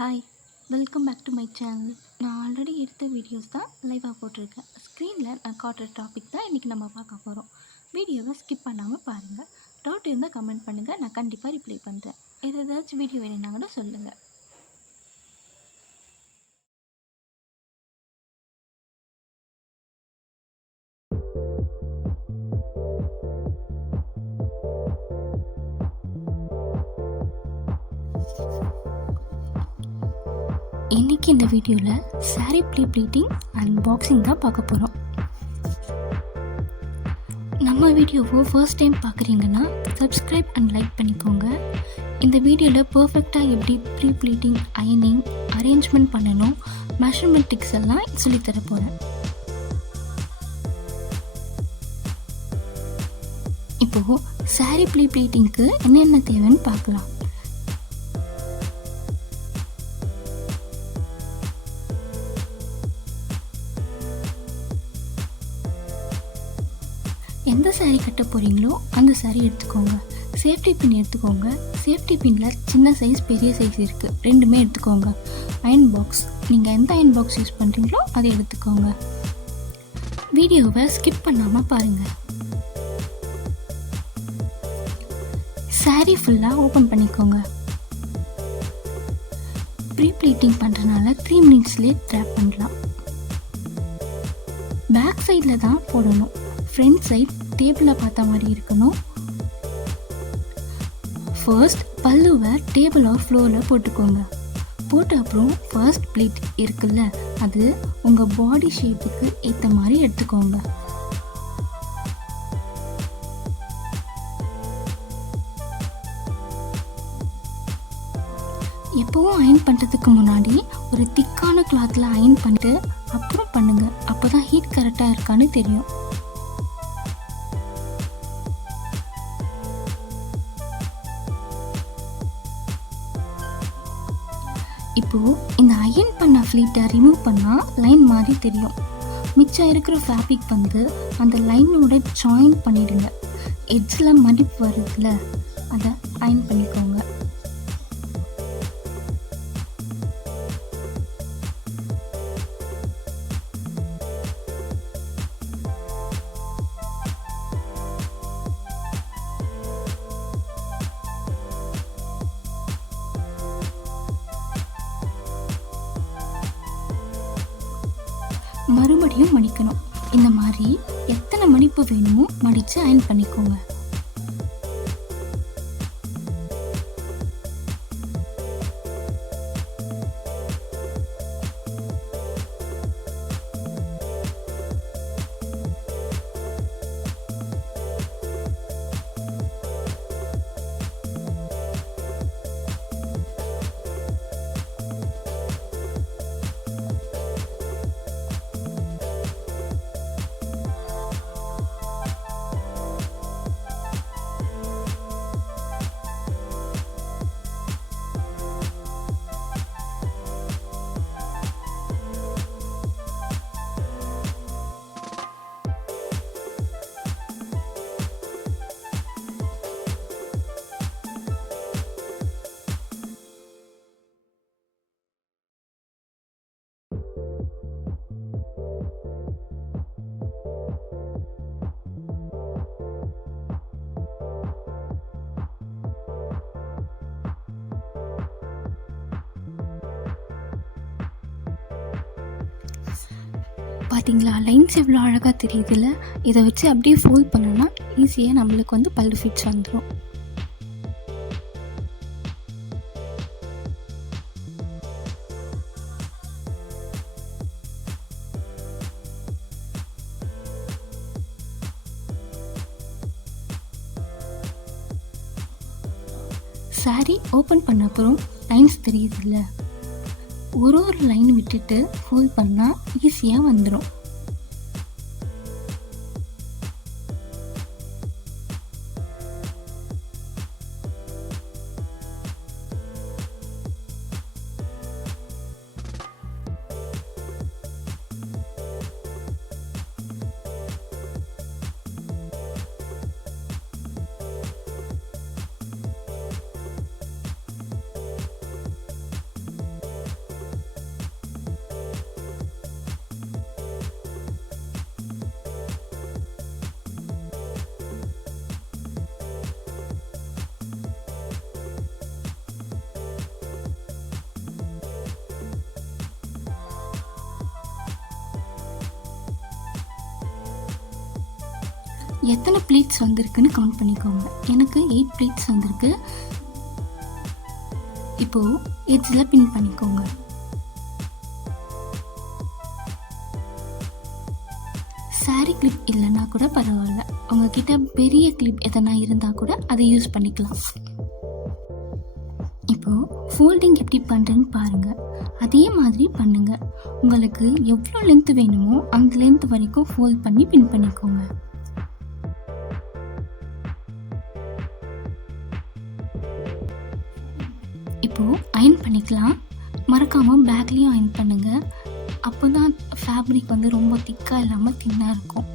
Hi, welcome back to my channel. நான் already எடுத்த videos தான் லைவாக போட்டிருக்கேன். ஸ்க்ரீனில் நான் காட்டுற டாபிக் தான் இன்றைக்கி நம்ம பார்க்க போகிறோம். வீடியோவை ஸ்கிப் பண்ணாமல் பாருங்கள். டவுட் இருந்தால் கமெண்ட் பண்ணுங்கள், நான் கண்டிப்பாக ரிப்ளை பண்ணுறேன். ஏதாச்சும் வீடியோ வேணும்னா கூட சொல்லுங்கள். இன்றைக்கி இந்த வீடியோவில் சாரீ ப்ளீட்டிங் அன்பாக்சிங் தான் பார்க்க போகிறோம். நம்ம வீடியோவை ஃபர்ஸ்ட் டைம் பார்க்குறீங்கன்னா சப்ஸ்கிரைப் அண்ட் லைக் பண்ணிக்கோங்க. இந்த வீடியோவில் பர்ஃபெக்டாக எப்படி ப்ளீட்டிங், அயனிங், அரேஞ்ச்மெண்ட் பண்ணணும், மெஷர்மெண்ட் டிக்ஸ் எல்லாம் சொல்லித்தர போகிறேன். இப்போது சாரீ ப்ளீட்டிங்க்கு என்னென்ன தேவைன்னு பார்க்கலாம். எந்த சாரீ கட்ட போகிறீங்களோ அந்த சாரீ எடுத்துக்கோங்க. சேஃப்டி பின் எடுத்துக்கோங்க. சேஃப்டி பின்னில் சின்ன சைஸ், பெரிய சைஸ் இருக்குது, ரெண்டுமே எடுத்துக்கோங்க. அயன் பாக்ஸ், நீங்கள் எந்த அயன் பாக்ஸ் யூஸ் பண்ணுறீங்களோ அதை எடுத்துக்கோங்க. வீடியோவை ஸ்கிப் பண்ணாமல் பாருங்கள். சாரீ ஃபுல்லாக ஓப்பன் பண்ணிக்கோங்க. ப்ளீட்டிங் பண்ணுறதுனால 3 மினிட்ஸ்லேயே ட்ராப் பண்ணலாம். பேக் சைடில் தான் போடணும். ஃப்ரண்ட் சைட் டேபிளை பார்த்த மாதிரி இருக்கணும். ஃபர்ஸ்ட் பல்லுவை டேபிள் ஆர் ஃப்ளோரில் போட்டுக்கோங்க. போட்ட அப்புறம் ஃபர்ஸ்ட் ப்ளீட் இருக்குல்ல, அது உங்கள் பாடி ஷேப்புக்கு ஏற்ற மாதிரி எடுத்துக்கோங்க. எப்போவும் அயன் பண்ணுறதுக்கு முன்னாடி ஒரு திக்கான கிளாத்தில் அயன் பண்ணிட்டு அப்புறம் பண்ணுங்கள். அப்போ தான் ஹீட் கரெக்டாக இருக்கான்னு தெரியும். இப்போது இந்த அயன் பண்ண ஃப்ளீட்டை ரிமூவ் பண்ணால் லைன் மாதிரி தெரியும். மிச்சம் இருக்கிற ஃபேப்ரிக் வந்து அந்த லைனோட ஜாயின் பண்ணிடுங்க. எட்ஜில் மடிப்பு வருதுல, அதை அயன் பண்ணிக்கோங்க. மறுபடியும் மடிக்கணும். இந்த மாதிரி எத்தனை மடிப்பு வேணுமோ மடித்து அயன் பண்ணிக்கோங்க. பார்த்தீங்களா, லைன்ஸ் எவ்வளோ அழகாக தெரியுதுல்ல. இதை வச்சு அப்படியே ஃபோல்ட் பண்ணோன்னா ஈஸியாக நம்மளுக்கு வந்து பல்லு ஃபிட்ஸ் வந்துடும். சாரீ ஓப்பன் பண்ண அப்புறம் லைன்ஸ் தெரியுதுல்ல, ஒரு லைன் விட்டுட்டு ஃபோல்ட் பண்ணால் ஈஸியாக வந்துடும். எத்தனை ப்ளீட்ஸ் வந்திருக்குன்னு கவுண்ட் பண்ணிக்கோங்க. எனக்கு 8 ப்ளீட்ஸ் வந்திருக்கு. இப்போது எட்ஜில் பின் பண்ணிக்கோங்க. சாரி கிளிப் இல்லைன்னா கூட பரவாயில்ல, உங்ககிட்ட பெரிய கிளிப் எதனா இருந்தால் கூட அதை யூஸ் பண்ணிக்கலாம். இப்போது ஃபோல்டிங் எப்படி பண்ணுறேன்னு பாருங்கள். அதே மாதிரி பண்ணுங்கள். உங்களுக்கு எவ்வளோ லென்த்து வேணுமோ அந்த லென்த் வரைக்கும் ஃபோல்ட் பண்ணி பின் பண்ணிக்கோங்க. இப்போது அயன் பண்ணிக்கலாம். மறக்காமல் பேக்லேயும் அயன் பண்ணுங்கள். அப்போ தான் ஃபேப்ரிக் வந்து ரொம்ப திக்காக இல்லாமல் தின்னாக இருக்கும்.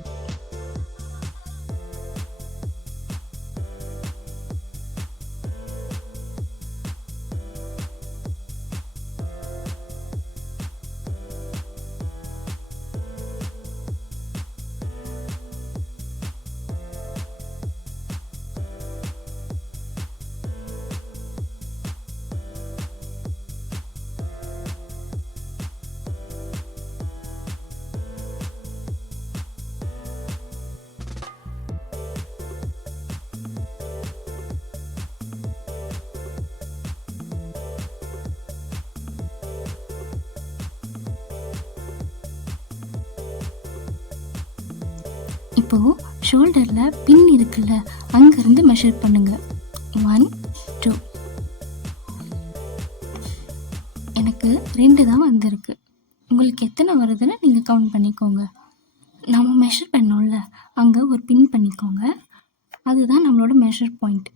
இப்போது ஷோல்டரில் பின் இருக்குல்ல, அங்கேருந்து மெஷர் பண்ணுங்கள். 1 2. எனக்கு 2 தான் வந்திருக்கு. உங்களுக்கு எத்தனை வருதுன்னு நீங்கள் கவுண்ட் பண்ணிக்கோங்க. நம்ம மெஷர் பண்ணோம்ல, அங்கே ஒரு பின் பண்ணிக்கோங்க. அதுதான் நம்மளோட மெஷர் பாயிண்ட்.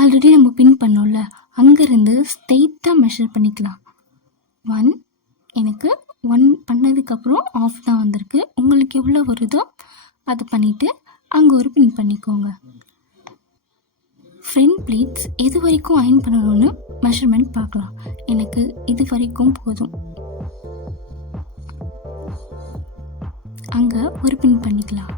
ஆல்ரெடி நம்ம பின் பண்ணோம்ல, அங்கேருந்து ஸ்ட்ரெயிட்டாக மெஷர் பண்ணிக்கலாம். 1. எனக்கு 1 பண்ணதுக்கப்புறம் ஆஃப் தான் வந்திருக்கு. உங்களுக்கு எவ்வளோ வருதோ அதை பண்ணிவிட்டு அங்கே ஒரு பின் பண்ணிக்கோங்க. ஃப்ரண்ட் ப்ளீட்ஸ் எது வரைக்கும் அயன் பண்ணணும்னு மெஷர்மெண்ட் பார்க்கலாம். எனக்கு இது வரைக்கும் போதும். அங்கே ஒரு பின் பண்ணிக்கலாம்.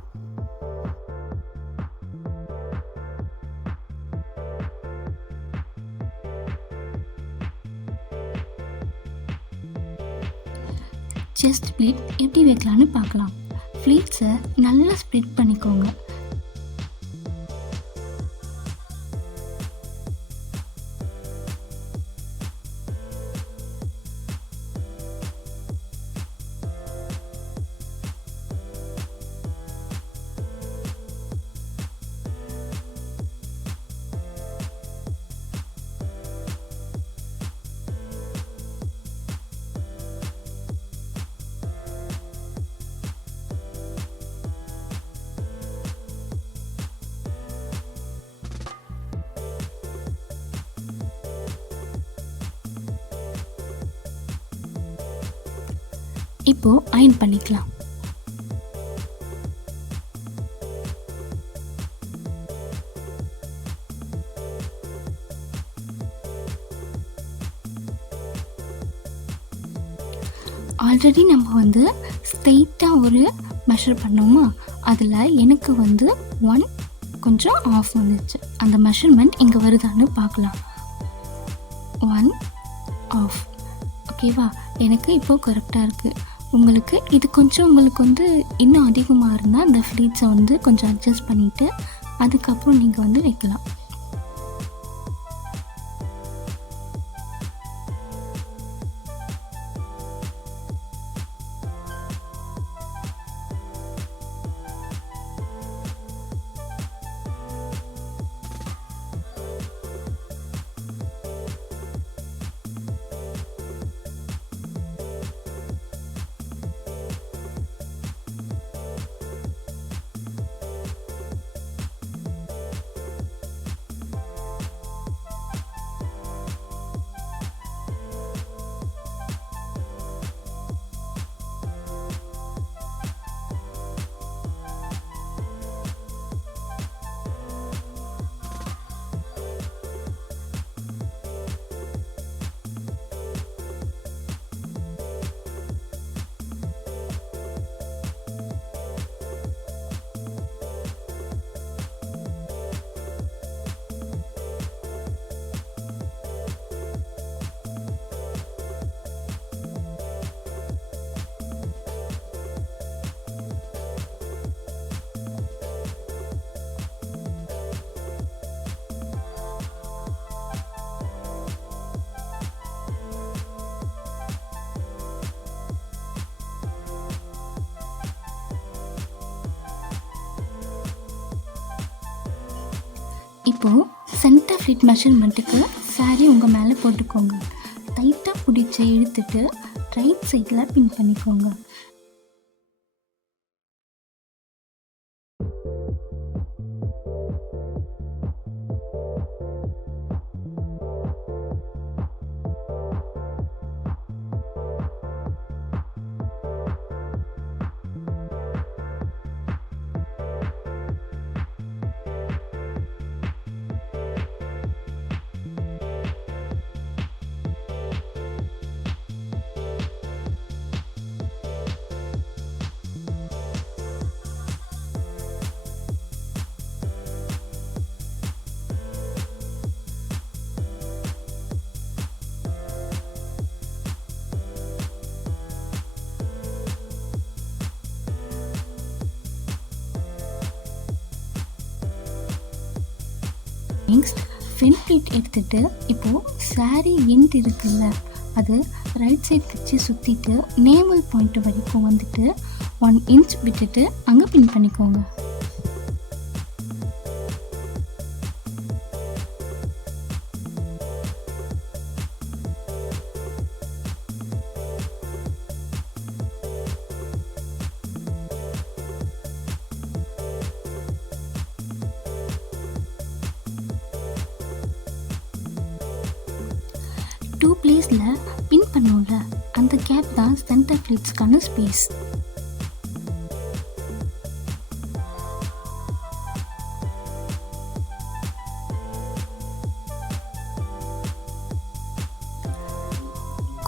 செஸ்ட் ப்ளீட் எப்படி வைக்கலான்னு பார்க்கலாம். ப்ளீட்ஸை நல்லா ஸ்ப்ளிட் பண்ணிக்கோங்க. இப்போது அயன் பண்ணிக்கலாம். ஆல்ரெடி நம்ம வந்து ஸ்ட்ரெயிட்டாக ஒரு மெஷர் பண்ணோமா, அதில் எனக்கு வந்து 1 கொஞ்சம் ஆஃப் வந்துச்சு. அந்த மெஷர்மெண்ட் இங்கே வருதான்னு பார்க்கலாம். 1 ஆஃப். ஓகேவா? எனக்கு இப்போது கரெக்டாக இருக்குது. உங்களுக்கு இது கொஞ்சம் உங்களுக்கு வந்து இன்னும் அதிகமாக இருந்தால் அந்த ஃப்ளீட்ஸை வந்து கொஞ்சம் அட்ஜஸ்ட் பண்ணிவிட்டு அதுக்கப்புறம் நீங்கள் வந்து வைக்கலாம். இப்போது சென்டர் ஃபிட் மெஷர்மெண்ட்டுக்கு சாரீ உங்கள் மேலே போட்டுக்கோங்க. டைட்டாக பிடிச்சி இழுத்துட்டு ரைட் சைடில் பின் பண்ணிக்கோங்க. நெக்ஸ்ட் ஃப்ரண்ட் ப்ளீட் எடுத்துகிட்டு இப்போது சாரீ எண்ட் இருக்குல்ல, அது ரைட் சைட் வச்சு சுற்றிட்டு நேவல் பாயிண்ட் வரைக்கும் வந்துட்டு 1 இன்ச் விட்டுட்டு அங்கே பின் பண்ணிக்கோங்க. டூ பிளேஸில் பின் பண்ணோம்ல, அந்த கேப் தான் சென்டர் ஃபிளிட்ஸ்க்கான ஸ்பேஸ்.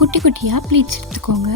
குட்டி குட்டியாக ப்ளீட்ஸ் எடுத்துக்கோங்க.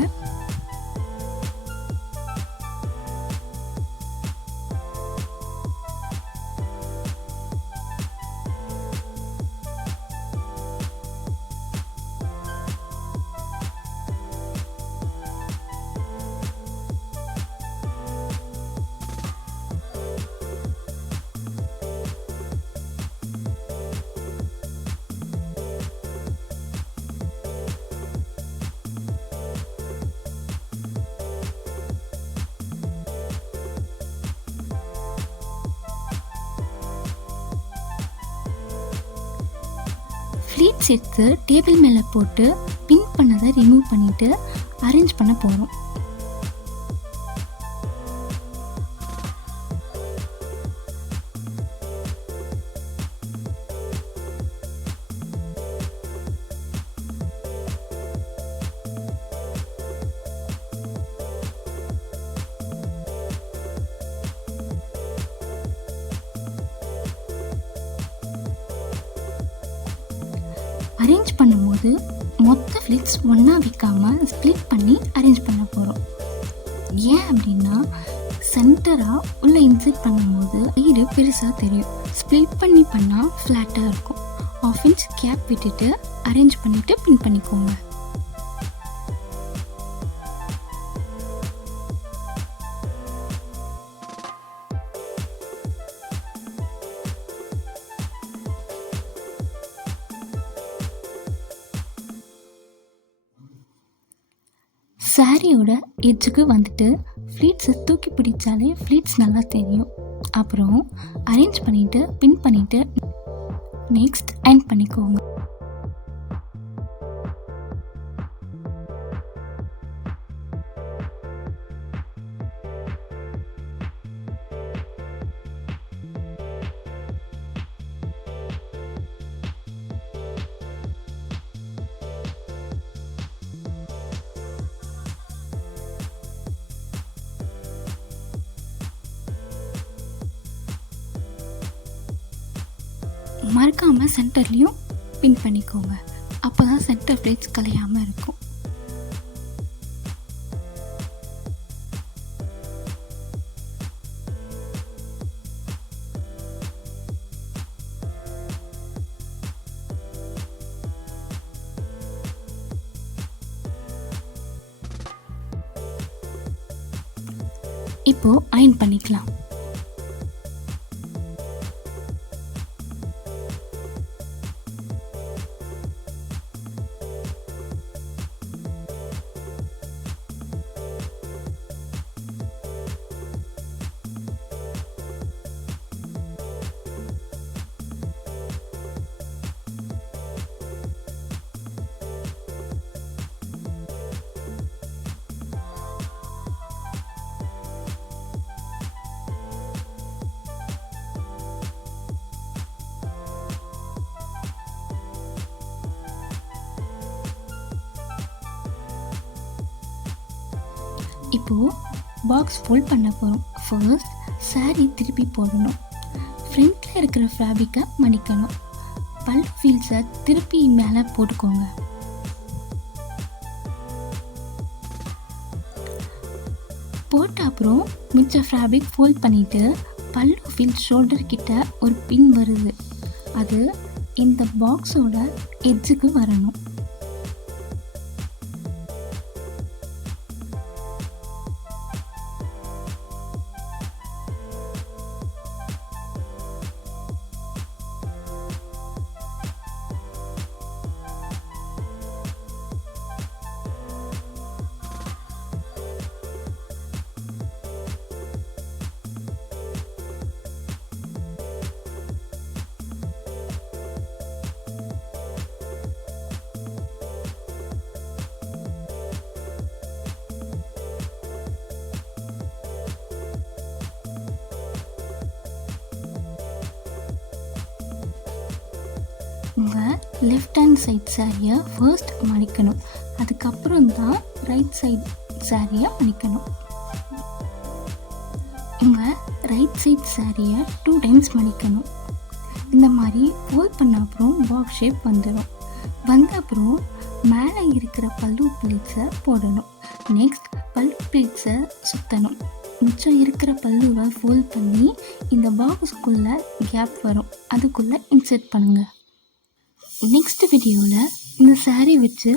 ப்ளீட்ஸ் எடுத்து டேபிள் மேலே போட்டு பின் பண்ணதை ரிமூவ் பண்ணிவிட்டு அரேஞ்ச் பண்ண போகிறோம். அரேஞ்ச் பண்ணும்போது மொத்த ஃப்ளிட்ஸ் ஒன்றா வைக்காமல் ஸ்ப்ளிட் பண்ணி அரேஞ்ச் பண்ண போகிறோம். ஏன் அப்படின்னா சென்டராக உள்ளே இன்சர்ட் பண்ணும்போது ஈடு பெருசாக தெரியும். ஸ்ப்ளிட் பண்ணி பண்ணால் ஃப்ளாட்டாக இருக்கும். 1/2 இன்ச் கேப் விட்டுட்டு அரேஞ்ச் பண்ணிவிட்டு பின் பண்ணிக்கோங்க. சாரியோட எட்ஜுக்கு வந்துட்டு ஃப்ளீட்ஸை தூக்கி பிடிச்சாலே ஃப்ளீட்ஸ் நல்லா தெரியும். அப்புறம் அரேஞ்ச் பண்ணிவிட்டு பின் பண்ணிவிட்டு நெக்ஸ்ட் அயர்ன் பண்ணிக்கோங்க. மறக்காமல் சென்டர்லேயும் பின் பண்ணிக்கோங்க. அப்போ தான் சென்டர் ஃப்ளீட்ஸ் கலையாமல் இருக்கும். இப்போது அயர்ன் பண்ணிக்கலாம். இப்போது பாக்ஸ் ஃபோல்ட் பண்ண போகிறோம். ஃபர்ஸ்ட் சாரீ திருப்பி போடணும். ஃப்ரண்ட்டில் இருக்கிற ஃபேப்ரிக்கை மடிக்கணும். பல் ஃபீல்ஸை திருப்பி மேலே போட்டுக்கோங்க. போட்ட அப்புறம் மிச்ச ஃபேப்ரிக் ஃபோல்ட் பண்ணிவிட்டு பல்லு ஃபீல் ஷோல்டர் கிட்ட ஒரு பின் வருது, அது இந்த பாக்ஸோட எட்ஜுக்கு வரணும். உங்கள் லெஃப்ட் ஹேண்ட் சைட் சாரியை ஃபர்ஸ்ட் மடிக்கணும். அதுக்கப்புறம் தான் ரைட் சைட் சாரியை மடிக்கணும். உங்கள் ரைட் சைட் சாரியை 2 டைம்ஸ் மடிக்கணும். இந்த மாதிரி ஃபோல்ட் பண்ண அப்புறம் பாக்ஸ் ஷேப் வந்துடும். வந்த அப்புறம் மேலே இருக்கிற பல்லு பிளேட்ஸை போடணும். நெக்ஸ்ட் பல்லு பிளேட்ஸை சுற்றணும். மிச்சம் இருக்கிற பல்லுவை ஃபோல்ட் பண்ணி இந்த பாக்ஸுக்குள்ளே கேப் வரும், அதுக்குள்ளே இன்சர்ட் பண்ணுங்கள். நெக்ஸ்ட் வீடியோவில் இந்த சாரீ வச்சு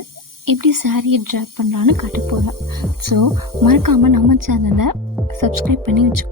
எப்படி சாரியை ட்ராப் பண்ணலான்னு காட்ட போகிறேன். ஸோ மறக்காமல் நம்ம சேனலை சப்ஸ்கிரைப் பண்ணி வச்சுக்கோ.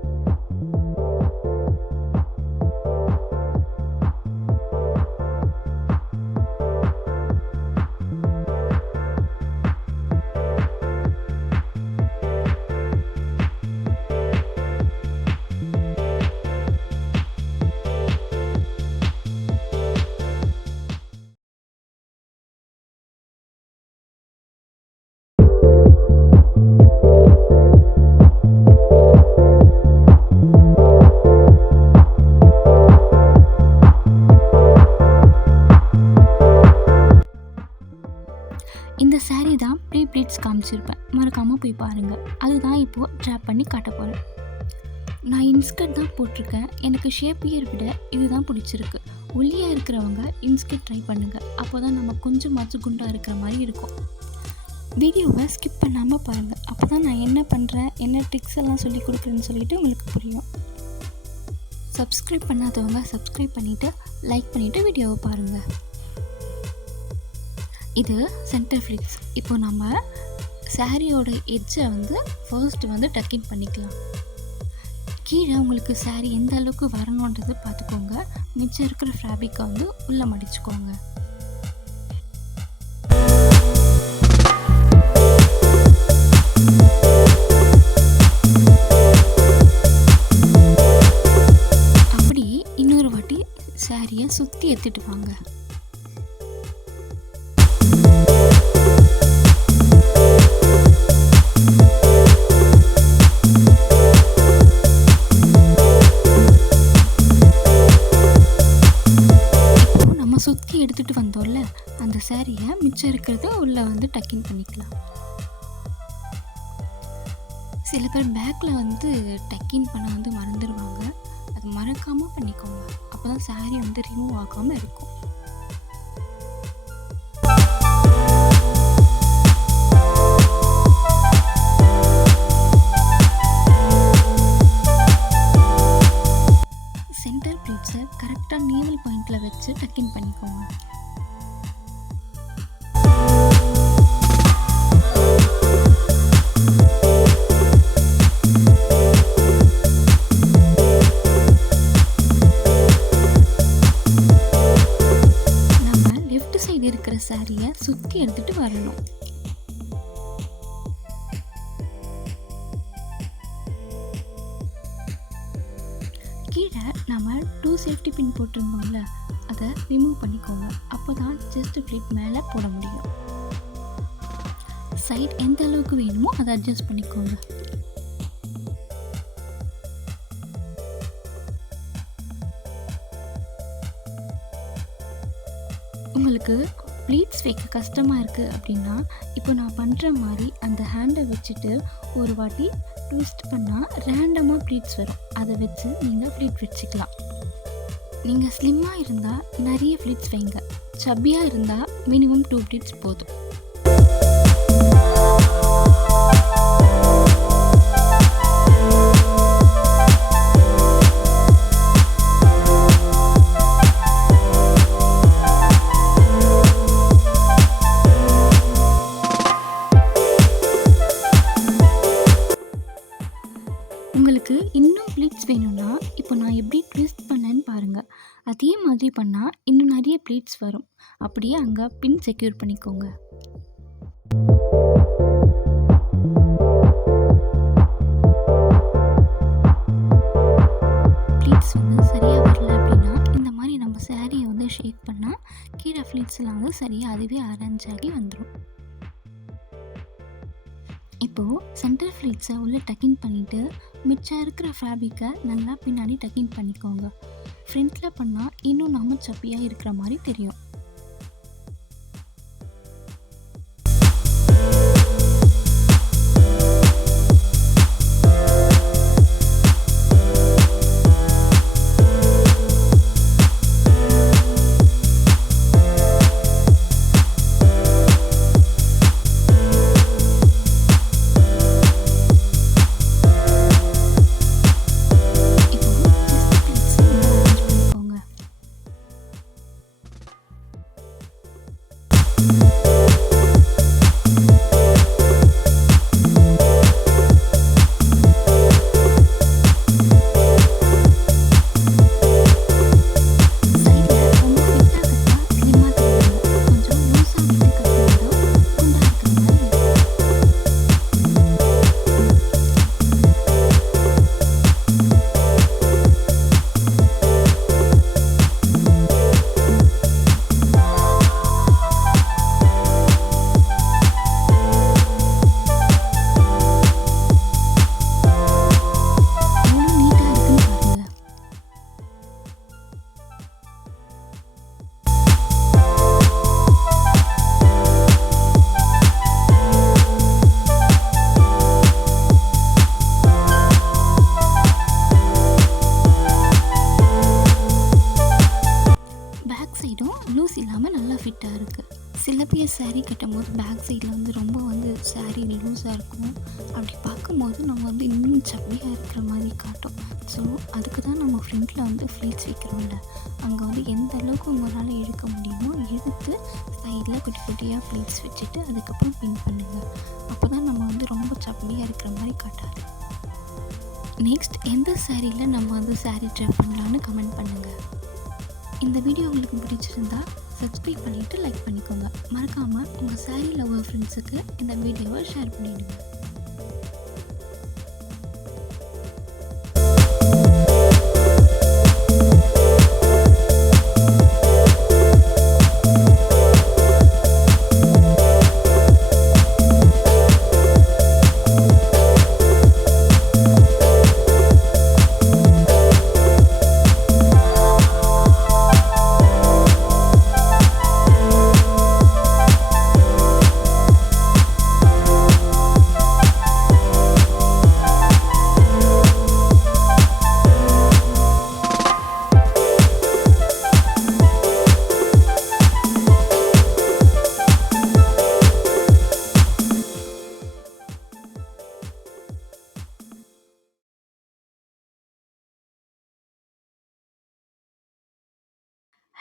இந்த சாரீ தான் ப்ரீ ப்ளீட்ஸ் காமிச்சிருப்பேன், மறக்காமல் போய் பாருங்கள். அதுதான் இப்போது ட்ராப் பண்ணி காட்ட போகிறேன். நான் இன்ஸ்கர்ட் தான் போட்டிருக்கேன். எனக்கு ஷேப் இயர் விட இதுதான் பிடிச்சிருக்கு. ஒல்லியாக இருக்கிறவங்க இன்ஸ்கர்ட் ட்ரை பண்ணுங்கள், அப்போ தான் நம்ம கொஞ்சம் குண்டாக இருக்கிற மாதிரி இருக்கும். வீடியோவை ஸ்கிப் பண்ணாமல் பாருங்கள், அப்போ தான் நான் என்ன பண்ணுறேன், என்ன ட்ரிக்ஸ் எல்லாம் சொல்லி கொடுக்குறேன்னு சொல்லிவிட்டு உங்களுக்கு புரியும். சப்ஸ்கிரைப் பண்ணாதவங்க சப்ஸ்கிரைப் பண்ணிவிட்டு லைக் பண்ணிவிட்டு வீடியோவை பாருங்கள். இது சென்டர் ஃப்ளிட்ஸ். இப்போ நம்ம சாரியோட எட்ஜை ஃபர்ஸ்ட்டு டக்கின் பண்ணிக்கலாம். கீழே உங்களுக்கு சாரீ எந்த அளவுக்கு வரணுன்றது பார்த்துக்கோங்க. மிச்சம் இருக்கிற ஃபேப்ரிக்கை உள்ளே மடிச்சுக்கோங்க. அப்படி இன்னொரு வாட்டி சாரியை சுற்றி எடுத்துட்டு வாங்க. சுற்றி எடுத்துகிட்டு வந்தோம்ல, அந்த சாரியை மிச்சம் இருக்கிறத உள்ளே டக்கின் பண்ணிக்கலாம். சில பேர் பேக்கில் டக்கின் பண்ண மறந்துடுவாங்க. அது மறக்காமல் பண்ணிக்கோங்க, அப்போ தான் சாரி ரிமூவ் ஆகாமல் இருக்கும். சென்டர் ப்ளீட்ஸை கரெக்டாக நேவல் பாயிண்டில் வச்சு டக்கின் பண்ணிக்கோங்க. நம்ம லெஃப்ட் சைடு இருக்கிற சாரியை சுற்றி எடுத்துகிட்டு வரணும். கீழே நம்ம 2 சேஃப்டி பின் போட்டிருந்தோம்ல, அதை ரிமூவ் பண்ணிக்கோங்க. அப்போ தான் ஜஸ்ட் ஃப்ளிட் மேலே போட முடியும். சைட் எந்த அளவுக்கு வேணுமோ அதை அட்ஜஸ்ட் பண்ணிக்கோங்க. உங்களுக்கு ப்ளீட்ஸ் வைக்க கஷ்டமாக இருக்குது அப்படின்னா, இப்போ நான் பண்ணுற மாதிரி அந்த ஹேண்டை வச்சுட்டு ஒரு வாட்டி ட்விஸ்ட் பண்ணால் ரேண்டமாக ப்ளீட்ஸ் வரும். அதை வச்சு நீங்கள் ப்ளீட் வச்சுக்கலாம். நீங்கள் ஸ்லிம்மாக இருந்தால் நிறைய ப்ளீட்ஸ் வைங்க. சப்பியாக இருந்தால் மினிமம் 2 ப்ளீட்ஸ் போதும். உங்களுக்கு இன்னும் ப்ளீட்ஸ் வேணும்னா இப்போ நான் எப்படி ட்விஸ்ட் பண்ணேன்னு பாருங்கள். அதே மாதிரி பண்ணால் இன்னும் நிறைய ப்ளீட்ஸ் வரும். அப்படியே அங்கே பின் செக்யூர் பண்ணிக்கோங்க. ப்ளீட்ஸ் வந்து சரியாக வரல அப்படின்னா இந்த மாதிரி நம்ம சாரியை வந்து ஷேக் பண்ணால் கீழே ப்ளீட்ஸ்லாம் வந்து சரியாக அதுவே அரேஞ்ச் ஆகி வந்துடும். இப்போது சென்டர் ப்ளீட்ஸை உள்ளே டக்கின் பண்ணிவிட்டு மிச்சம் இருக்கிற ஃபேப்ரிக்கை நல்லா பின்னாடி டக்கின் பண்ணிக்கோங்க. ஃப்ரண்ட்டில் பண்ணால் இன்னும் நம்ம சப்பியாக இருக்கிற மாதிரி தெரியும். லூஸ் இல்லாமல் நல்லா ஃபிட்டாக இருக்குது. சில பேர் சாரீ கட்டும்போது பேக் சைடில் வந்து ரொம்ப வந்து சாரீ லூஸாக இருக்கும். அப்படி பார்க்கும்போது நம்ம வந்து இன்னும் சப்பியாக இருக்கிற மாதிரி காட்டும். ஸோ அதுக்கு தான் நம்ம ஃப்ரண்ட்டில் வந்து ஃப்ளீட்ஸ் வைக்கிறோம்ல, அங்கே வந்து எந்த அளவுக்கு உங்களால் இழுக்க முடியுமோ இழுத்து சைடில் குட்டி குட்டியாக ஃப்ளீட்ஸ் வச்சுட்டு அதுக்கப்புறம் பின் பண்ணுங்கள். அப்போ தான் நம்ம வந்து ரொம்ப சப்பியாக இருக்கிற மாதிரி காட்டாது. நெக்ஸ்ட் எந்த சாரியில் நம்ம வந்து சாரீ ட்ரை பண்ணலான்னு கமெண்ட் பண்ணுங்கள். இந்த வீடியோ உங்களுக்கு பிடிச்சிருந்தா சப்ஸ்கிரைப் பண்ணிவிட்டு லைக் பண்ணிக்கோங்க. மறக்காமல் உங்கள் சாரீ லவ்வர் ஃப்ரெண்ட்ஸுக்கு இந்த வீடியோவை ஷேர் பண்ணிவிடுங்க.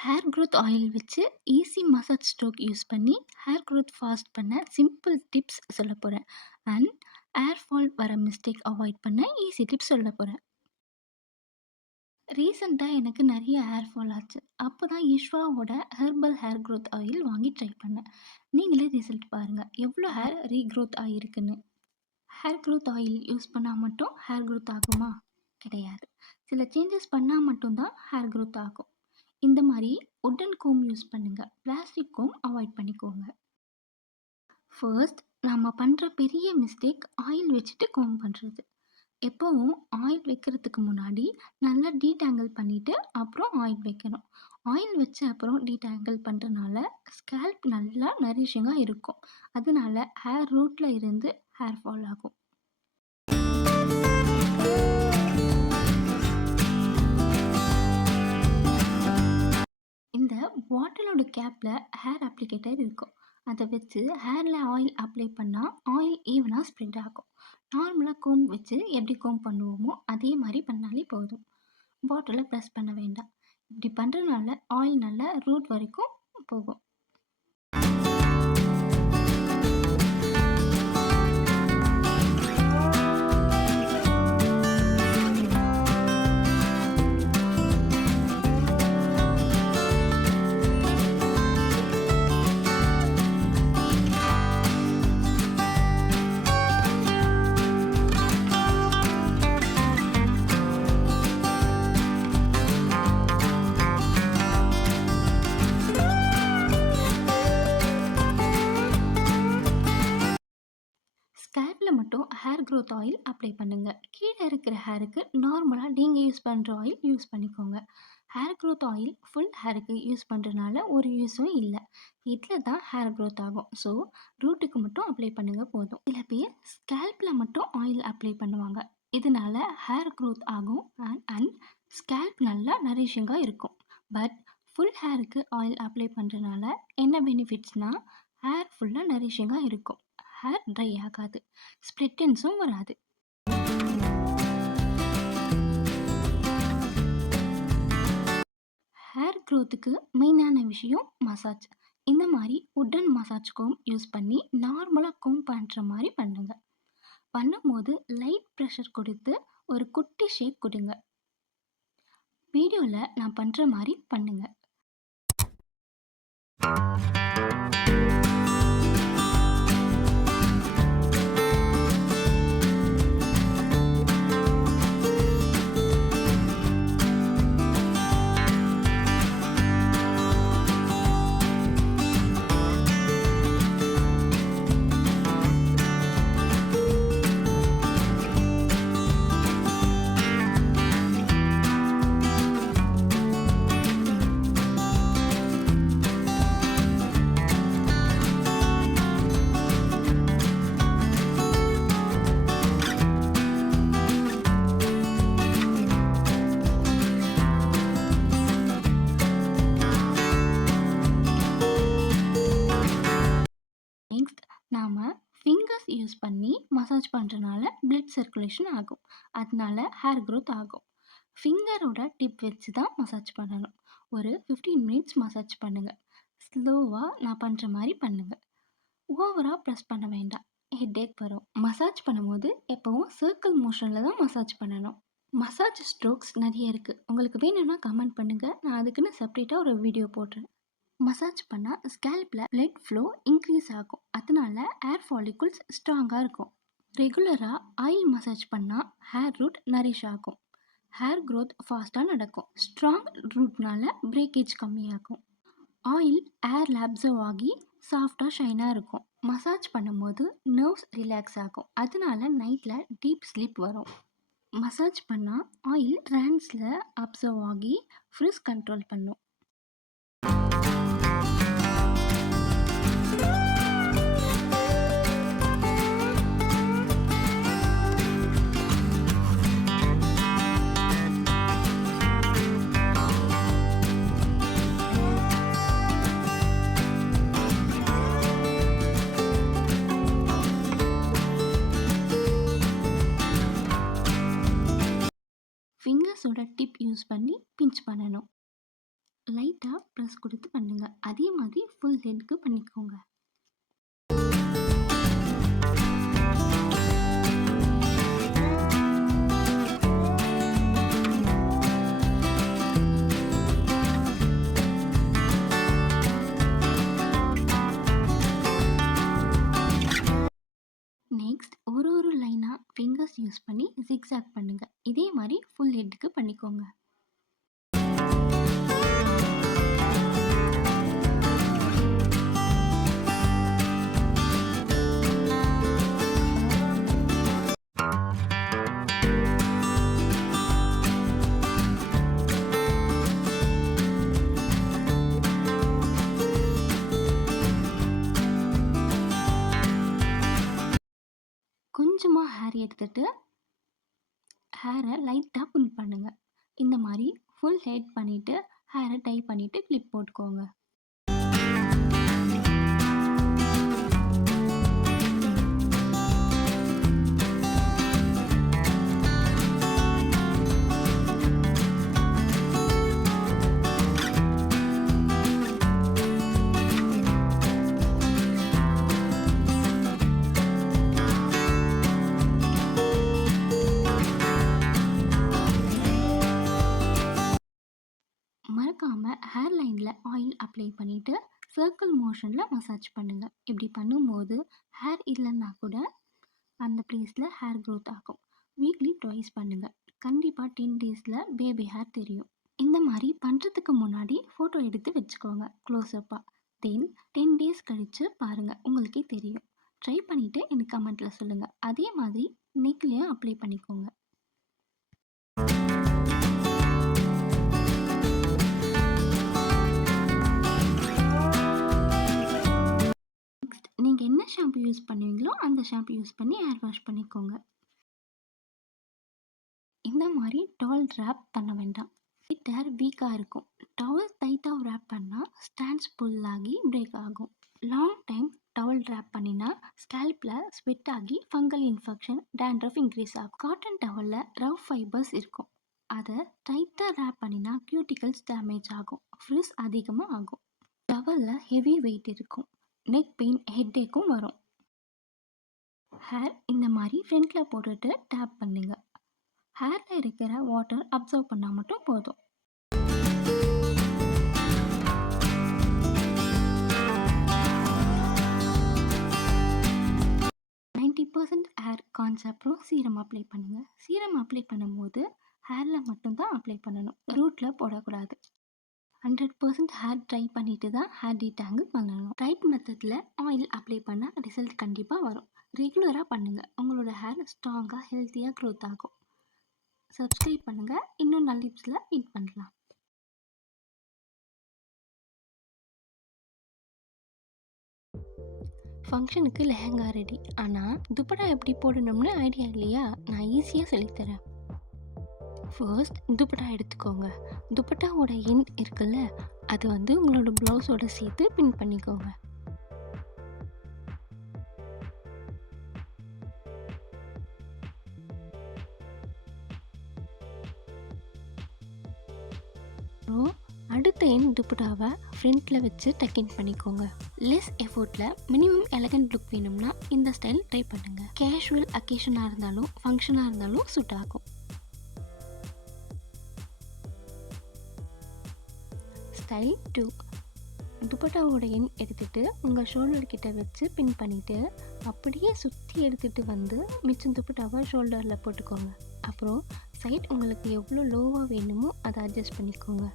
ஹேர் க்ரோத் ஆயில் வச்சு ஈஸி மசாஜ் ஸ்ட்ரோக் யூஸ் பண்ணி ஹேர் க்ரோத் ஃபாஸ்ட் பண்ண சிம்பிள் டிப்ஸ் சொல்ல போகிறேன். அண்ட் ஹேர் ஃபால் வர மிஸ்டேக் அவாய்ட் பண்ண ஈஸி டிப்ஸ் சொல்ல போகிறேன். ரீசெண்டாக எனக்கு நிறைய ஹேர் ஃபால் ஆச்சு. அப்போ தான் ஈஷ்வாவோட ஹெர்பல் ஹேர் க்ரோத் ஆயில் வாங்கி ட்ரை பண்ணேன். நீங்களே ரிசல்ட் பாருங்கள் எவ்வளோ ஹேர் ரீக்ரோத் ஆகிருக்குன்னு. ஹேர் க்ரோத் ஆயில் யூஸ் பண்ணால் மட்டும் ஹேர் க்ரோத் ஆகுமா? கிடையாது. சில சேஞ்சஸ் பண்ணால் மட்டும்தான் ஹேர் க்ரோத் ஆகும். இந்த மாதிரி உட்டன் கோம் யூஸ் பண்ணுங்கள். பிளாஸ்டிக் கோம் அவாய்ட் பண்ணிக்கோங்க. ஃபர்ஸ்ட் நம்ம பண்ணுற பெரிய மிஸ்டேக் ஆயில் வச்சுட்டு கோம் பண்ணுறது. எப்போவும் ஆயில் வைக்கிறதுக்கு முன்னாடி நல்லா டீடாங்கிள் பண்ணிவிட்டு அப்புறம் ஆயில் வைக்கணும். ஆயில் வச்ச அப்புறம் டீடாங்கிள் பண்ணுறனால ஸ்கேல்ப் நல்லா நரிஷிங்காக இருக்கும். அதனால ஹேர் ரூட்டில் இருந்து ஹேர் ஃபால் ஆகும். இந்த பாட்டிலோட கேப்பில் ஹேர் அப்ளிகேட்டர் இருக்கும். அதை வச்சு ஹேரில் ஆயில் அப்ளை பண்ணால் ஆயில் ஈவனாக ஸ்ப்ரெட் ஆகும். நார்மலாக கோம் வச்சு எப்படி கோம் பண்ணுவோமோ அதே மாதிரி பண்ணாலே போதும். பாட்டிலை ப்ரெஸ் பண்ண வேண்டாம். இப்படி பண்ணுறதுனால ஆயில் நல்லா ரூட் வரைக்கும் போகும். ஸ்கேல்பில் மட்டும் ஹேர் க்ரோத் ஆயில் அப்ளை பண்ணுங்கள். கீழே இருக்கிற ஹேருக்கு நார்மலாக நீங்கள் யூஸ் பண்ணுற ஆயில் யூஸ் பண்ணிக்கோங்க. ஹேர் க்ரோத் ஆயில் ஃபுல் ஹேருக்கு யூஸ் பண்ணுறதுனால ஒரு யூஸும் இல்லை. இதில் தான் ஹேர் க்ரோத் ஆகும். ஸோ ரூட்டுக்கு மட்டும் அப்ளை பண்ணுங்கள் போதும். சில பேர் ஸ்கேல்பில் மட்டும் ஆயில் அப்ளை பண்ணுவாங்க. இதனால ஹேர் க்ரோத் ஆகும் அண்ட் ஸ்கேல்ப் நல்லா நரிஷிங்காக இருக்கும். பட் ஃபுல் ஹேருக்கு ஆயில் அப்ளை பண்ணுறதுனால என்ன பெனிஃபிட்ஸ்னால் ஹேர் ஃபுல்லாக நரிஷிங்காக இருக்கும். ஹேர் ட்ரை ஆகாது, ஸ்ப்ளிட்டன்ஸும் வராது. ஹேர் க்ரோத்துக்கு மெயினான விஷயம் மசாஜ். இந்த மாதிரி உட்டன் மசாஜ் கோம் யூஸ் பண்ணி நார்மலாக கோம் பண்ணுற மாதிரி பண்ணுங்க. பண்ணும்போது லைட் ப்ரெஷர் கொடுத்து ஒரு குட்டி ஷேக் கொடுங்க. வீடியோவில் நான் பண்ணுற மாதிரி பண்ணுங்க. நெக்ஸ்ட் நாம் ஃபிங்கர்ஸ் யூஸ் பண்ணி மசாஜ் பண்ணுறனால பிளட் சர்க்குலேஷன் ஆகும். அதனால ஹேர் க்ரோத் ஆகும். ஃபிங்கரோட டிப் வச்சு தான் மசாஜ் பண்ணணும். ஒரு 15 மினிட்ஸ் மசாஜ் பண்ணுங்கள். ஸ்லோவாக நான் பண்ணுற மாதிரி பண்ணுங்கள். ஓவராக ப்ரெஸ் பண்ண வேண்டாம், ஹெட்டேக் வரும். மசாஜ் பண்ணும்போது எப்போவும் சர்க்கிள் மோஷனில் தான் மசாஜ் பண்ணணும். மசாஜ் ஸ்ட்ரோக்ஸ் நிறைய இருக்குது. உங்களுக்கு வேணும்னா கமெண்ட் பண்ணுங்கள், நான் அதுக்குன்னு செப்ரேட்டாக ஒரு வீடியோ போடுறேன். மசாஜ் பண்ணால் ஸ்கேல்பில் பிளட் ஃப்ளோ இன்க்ரீஸ் ஆகும். அதனால ஹேர் ஃபாலிகுல்ஸ் ஸ்ட்ராங்காக இருக்கும். ரெகுலராக ஆயில் மசாஜ் பண்ணால் ஹேர் ரூட் நரிஷ் ஆகும். ஹேர் க்ரோத் ஃபாஸ்ட்டாக நடக்கும். ஸ்ட்ராங் ரூட்னால பிரேக்கேஜ் கம்மியாகும். ஆயில் ஹேரில் அப்சர்வ் ஆகி சாஃப்டாக ஷைனாக இருக்கும். மசாஜ் பண்ணும்போது நர்வ்ஸ் ரிலாக்ஸ் ஆகும். அதனால நைட்டில் டீப் ஸ்லீப் வரும். மசாஜ் பண்ணால் ஆயில் ட்ரான்ஸில் அப்சர்வ் ஆகி ஃப்ரிஸ் கண்ட்ரோல் பண்ணும். ஃபிங்கர்ஸோட டிப் யூஸ் பண்ணி பிஞ்ச் பண்ணணும். லைட்டாக ப்ரெஸ் கொடுத்து பண்ணுங்கள். அதே மாதிரி ஃபுல் ஹெட்க்கு பண்ணிக்கோங்க. நெக்ஸ்ட் ஒரு லைனாக ஃபிங்கர்ஸ் யூஸ் பண்ணி ஜிக்ஸாக் பண்ணுங்கள். இதே மாதிரி ஃபுல் ஹெட்டுக்கு பண்ணிக்கோங்க. கொஞ்சமாக ஹேர் எடுத்துட்டு ஹேரை லைட்டாக புல் பண்ணுங்கள். இந்த மாதிரி ஃபுல் ஹெட் பண்ணிவிட்டு ஹேரை டை பண்ணிவிட்டு கிளிப் போட்டுக்கோங்க. மறக்காமல் ஹேர் லைனில் ஆயில் அப்ளை பண்ணிவிட்டு சர்க்கிள் மோஷனில் மசாஜ் பண்ணுங்கள். இப்படி பண்ணும்போது ஹேர் இல்லைன்னா கூட அந்த பிளேஸில் ஹேர் க்ரோத் ஆகும். வீக்லி ட்வைஸ் பண்ணுங்கள். கண்டிப்பாக 10 டேஸில் பேபி ஹேர் தெரியும். இந்த மாதிரி பண்ணுறதுக்கு முன்னாடி ஃபோட்டோ எடுத்து வச்சுக்கோங்க க்ளோஸ்அப்பாக. தென் 10 டேஸ் கழித்து பாருங்கள், உங்களுக்கே தெரியும். ட்ரை பண்ணிவிட்டு எனக்கு கமெண்ட்டில் சொல்லுங்கள். அதே மாதிரி நெக்லேயும் அப்ளை பண்ணிக்கோங்க. நீங்கள் என்ன ஷாம்பு யூஸ் பண்ணுவீங்களோ அந்த ஷாம்பு யூஸ் பண்ணி ஹேர் வாஷ் பண்ணிக்கோங்க. இந்த மாதிரி டவல் ரேப் பண்ண வேண்டாம். ஹேர் வீக்காக இருக்கும். டவல் டைட்டாக ரேப் பண்ணால் ஸ்டாண்ட்ஸ் புல் ஆகி பிரேக் ஆகும். லாங் டைம் டவல் ரேப் பண்ணினா ஸ்கேல்பில் ஸ்வெட் ஆகி ஃபங்கல் இன்ஃபெக்ஷன், டேண்ட்ரஃப் இன்க்ரீஸ் ஆகும். காட்டன் டவலில் ரவ் ஃபைபர்ஸ் இருக்கும். அதை டைட்டாக ரேப் பண்ணினா கியூட்டிகல்ஸ் டேமேஜ் ஆகும், ஃப்ரிஸ் அதிகமாக ஆகும். டவலில் ஹெவி வெயிட் இருக்கும், நெக் பெயின், ஹெட்டேக்கும் வரும். ஹேர் இந்த மாதிரி ஃப்ரண்ட்டில் போட்டுட்டு டேப் பண்ணுங்க. ஹேரில் இருக்கிற வாட்டர் அப்சர்வ் பண்ணால் மட்டும் போதும். ஹேர் காஞ்ச அப்புறம் சீரம் அப்ளை பண்ணுங்கள். சீரம் அப்ளை பண்ணும்போது ஹேரில் மட்டும்தான் அப்ளை பண்ணணும், ரூட்டில் போடக்கூடாது. 100% ஹேர் ட்ரை பண்ணிட்டு தான் ஹேர் டீடாங்கிள் பண்ணணும். ரைட் மெத்தடில் ஆயில் அப்ளை பண்ணால் ரிசல்ட் கண்டிப்பாக வரும். ரெகுலராக பண்ணுங்கள். உங்களோட ஹேர் ஸ்ட்ராங்காக ஹெல்த்தியாக க்ரோத் ஆகும். சப்ஸ்கிரைப் பண்ணுங்கள். இன்னும் நல்ல டிப்ஸில் மீட் பண்ணலாம். ஃபங்க்ஷனுக்கு லெஹங்கா ரெடி, ஆனால் துப்பட்டா எப்படி போடணும்னு ஐடியா இல்லையா? நான் ஈஸியாக சொல்லித்தரேன். ஃபர்ஸ்ட் துப்பட்டா எடுத்துக்கோங்க. துப்பட்டாவோட எண்ட் இருக்குல்ல, அது உங்களோட ப்ளவுஸோட சேர்த்து பின் பண்ணிக்கோங்க. அடுத்த எண்ட் துப்பட்டாவை ஃப்ரண்ட்டில் வச்சு டக்கின் பண்ணிக்கோங்க. லெஸ் எஃபோர்ட்டில் மினிமம் எலகண்ட் லுக் வேணும்னா இந்த ஸ்டைல் ட்ரை பண்ணுங்கள். கேஷுவல் அக்கேஷனாக இருந்தாலும் ஃபங்க்ஷனாக இருந்தாலும் சூட் ஆகும். ஸ்டைல் 2. துப்பட்டாவோட எண் எடுத்துகிட்டு உங்கள் ஷோல்டர் கிட்ட வச்சு பின் பண்ணிவிட்டு அப்படியே சுற்றி எடுத்துகிட்டு மிச்சம் துப்பட்டாவை ஷோல்டரில் போட்டுக்கோங்க. அப்புறம் சைட் உங்களுக்கு எவ்வளோ லோவாக வேணுமோ அதை அட்ஜஸ்ட் பண்ணிக்கோங்க.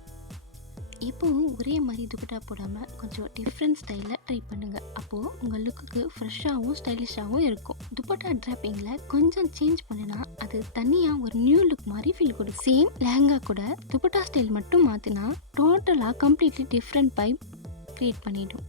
இப்போவும் ஒரே மாதிரி துப்பட்டா போடாமல் கொஞ்சம் டிஃப்ரெண்ட் ஸ்டைலில் ட்ரை பண்ணுங்கள். அப்போது உங்கள் லுக்குக்கு ஃப்ரெஷ்ஷாகவும் ஸ்டைலிஷாகவும் இருக்கும். துப்பட்டா ட்ராப்பிங்கில் கொஞ்சம் சேஞ்ச் பண்ணினா அது தனியாக ஒரு நியூ லுக் மாதிரி ஃபீல் கொடுக்கும். சேம் லெஹங்கா கூட துப்பட்டா ஸ்டைல் மட்டும் மாற்றினா டோட்டலாக கம்ப்ளீட்லி டிஃப்ரெண்ட் வைப் க்ரியேட் பண்ணிடும்.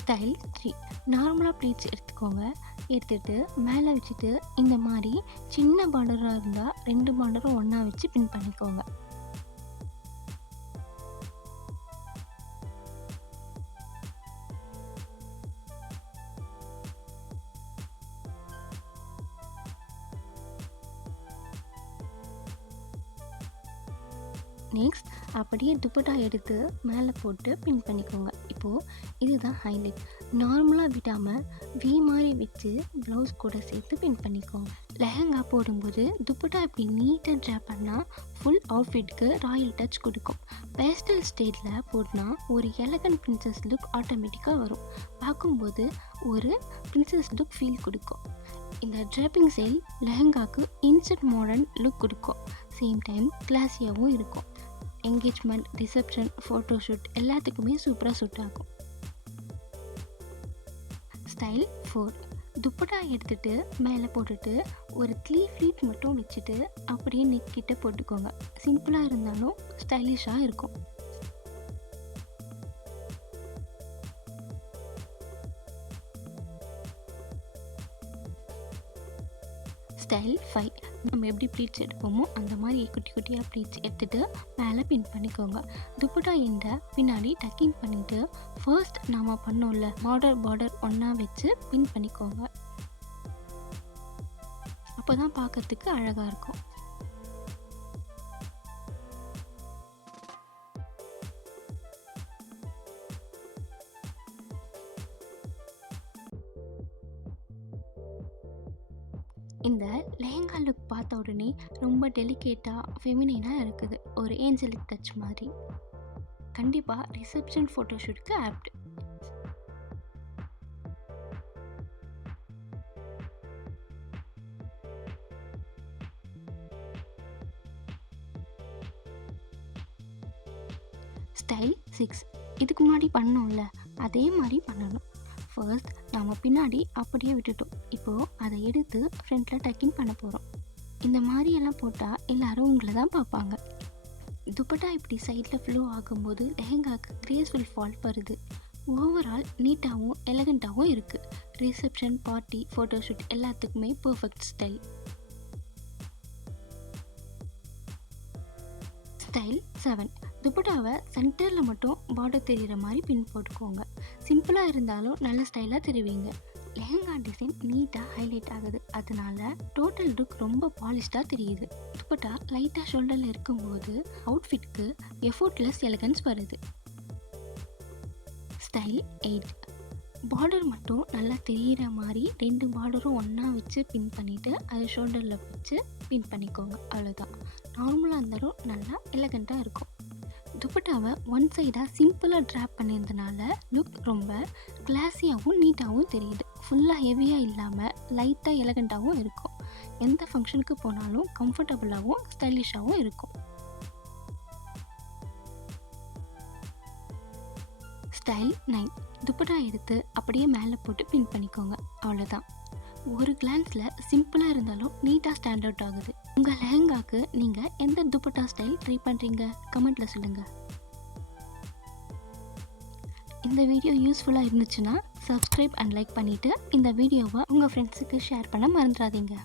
ஸ்டைல் 3. நார்மலாக ப்ளீட்ஸ் எடுத்துக்கோங்க. எடுத்துகிட்டு மேலே வச்சுட்டு இந்த மாதிரி சின்ன பார்டராக இருந்தால் 2 பார்டரும் ஒன்றா வச்சு பின் பண்ணிக்கோங்க. நெக்ஸ்ட் அப்படியே துப்பட்டா எடுத்து மேலே போட்டு பின் பண்ணிக்கோங்க. இப்போது இதுதான் ஹைலைட். நார்மலாக விடாமல் வி மாதிரி வச்சு ப்ளவுஸ் கூட சேர்த்து பின் பண்ணிக்கோங்க. லெஹங்கா போடும்போது துப்பட்டா இப்படி நீட்டாக ட்ராப் பண்ணால் ஃபுல் அவுட்ஃபிட்க்கு ராயல் டச் கொடுக்கும். பேஸ்டல் ஸ்டேட்டில் போட்டால் ஒரு எலகண்ட் பிரின்சஸ் லுக் ஆட்டோமேட்டிக்காக வரும். பார்க்கும்போது ஒரு பிரின்சஸ் லுக் ஃபீல் கொடுக்கும். இந்த ட்ராப்பிங் ஸ்டைல் லெஹங்காவுக்கு இன்ஸ்டன்ட் மாடர்ன் லுக் கொடுக்கும். சேம் டைம் கிளாஸியாகவும் இருக்கும். என்கேஜ்மெண்ட், ரிசப்ஷன், ஃபோட்டோஷூட் எல்லாத்துக்குமே சூப்பராக சூட் ஆகும். ஸ்டைல் 4. துப்பட்டா எடுத்துட்டு மேலே போட்டுட்டு ஒரு 3 ஃப்ளீட் மட்டும் வச்சுட்டு அப்படியே நெக் கிட்ட போட்டுக்கோங்க. சிம்பிளாக இருந்தாலும் ஸ்டைலிஷாக இருக்கும். ஸ்டைல் 5. நம்ம எப்படி ப்ளீட்ஸ் எடுப்போமோ அந்த மாதிரி குட்டி குட்டியாக ப்ளீட்ஸ் எடுத்துகிட்டு மேலே பின் பண்ணிக்கோங்க. துப்பட்டா எண்டை பின்னாடி டக்கிங் பண்ணிவிட்டு ஃபர்ஸ்ட் நாம் பண்ணோம்ல பார்டர் ஒன்றா வச்சு பின் பண்ணிக்கோங்க. அப்போ தான் பார்க்கறதுக்கு அழகாக இருக்கும். இந்த லெஹங்கா லுக் பார்த்த உடனே ரொம்ப டெலிகேட்டாக ஃபெமினைனாக இருக்குது. ஒரு ஏஞ்சலிக் டச் மாதிரி. கண்டிப்பாக ரிசப்ஷன் ஃபோட்டோஷூட்டுக்கு ஆப்ட். ஸ்டைல் 6. இதுக்கு முன்னாடி பண்ணோம்ல அதே மாதிரி பண்ணணும். ஃபர்ஸ்ட் நாம் பின்னாடி அப்படியே விட்டுட்டோம். இப்போது அதை எடுத்து ஃப்ரண்ட்டில் டக்கிங் பண்ண போகிறோம். இந்த மாதிரியெல்லாம் போட்டால் எல்லோரும் உங்களை தான் பார்ப்பாங்க. துப்பட்டா இப்படி சைடில் ஃப்ளோ ஆகும்போது லெஹங்காவுக்கு கிரேஸ்ஃபுல் ஃபால் வருது. ஓவரால் நீட்டாகவும் எலகண்ட்டாகவும் இருக்குது. ரிசப்ஷன், பார்ட்டி, ஃபோட்டோஷூட் எல்லாத்துக்குமே பர்ஃபெக்ட் ஸ்டைல். ஸ்டைல் 7. துப்பட்டாவை சென்டரில் மட்டும் பார்டர் தெரிகிற மாதிரி பின் போட்டுக்கோங்க. சிம்பிளாக இருந்தாலும் நல்ல ஸ்டைலாக தெரிவிங்க. லெஹங்கா டிசைன் நீட்டாக ஹைலைட் ஆகுது. அதனால டோட்டல் லுக் ரொம்ப பாலிஷ்டாக தெரியுது. துப்பட்டா லைட்டாக ஷோல்டரில் இருக்கும்போது அவுட்ஃபிட்க்கு எஃபோர்ட்லெஸ் எலகன்ஸ் வருது. ஸ்டைல் 8. பார்டர் மட்டும் நல்லா தெரிகிற மாதிரி 2 பார்டரும் ஒன்றா வச்சு பின் பண்ணிவிட்டு அதை ஷோல்டரில் வச்சு பின் பண்ணிக்கோங்க. அவ்வளோதான். நார்மலாக இருந்தாலும் நல்லா எலகண்ட்டாக இருக்கும். துப்பட்டாவை ஒன் சைடாக சிம்பிளாக ட்ராப் பண்ணியிருந்தனால லுக் ரொம்ப கிளாஸியாகவும் நீட்டாகவும் தெரியுது. ஃபுல்லாக ஹெவியாக இல்லாமல் லைட்டாக எலகண்ட்டாகவும் இருக்கும். எந்த ஃபங்க்ஷனுக்கு போனாலும் கம்ஃபர்டபுளாகவும் ஸ்டைலிஷாகவும் இருக்கும். ஸ்டைல் 9. துப்பட்டா எடுத்து அப்படியே மேலே போட்டு பின் பண்ணிக்கோங்க. அவ்வளோதான். ஒரு கிளான்ஸில் சிம்பிளாக இருந்தாலும் நீட்டாக ஸ்டாண்ட் அவுட் ஆகுது. உங்கள் லெஹங்காக்கு நீங்கள் எந்த துப்பட்டா ஸ்டைல் ட்ரை பண்ணுறீங்க கமெண்ட்டில் சொல்லுங்கள். இந்த வீடியோ யூஸ்ஃபுல்லாக இருந்துச்சுன்னா சப்ஸ்கிரைப் அண்ட் லைக் பண்ணிவிட்டு இந்த வீடியோவை உங்கள் ஃப்ரெண்ட்ஸுக்கு ஷேர் பண்ண மறந்துடாதீங்க.